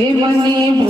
તે મને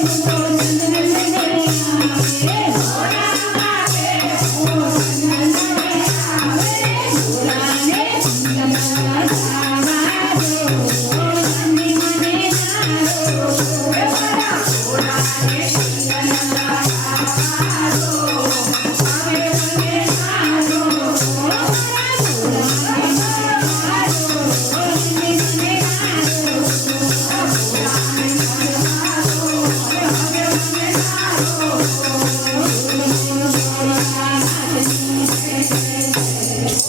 Oh,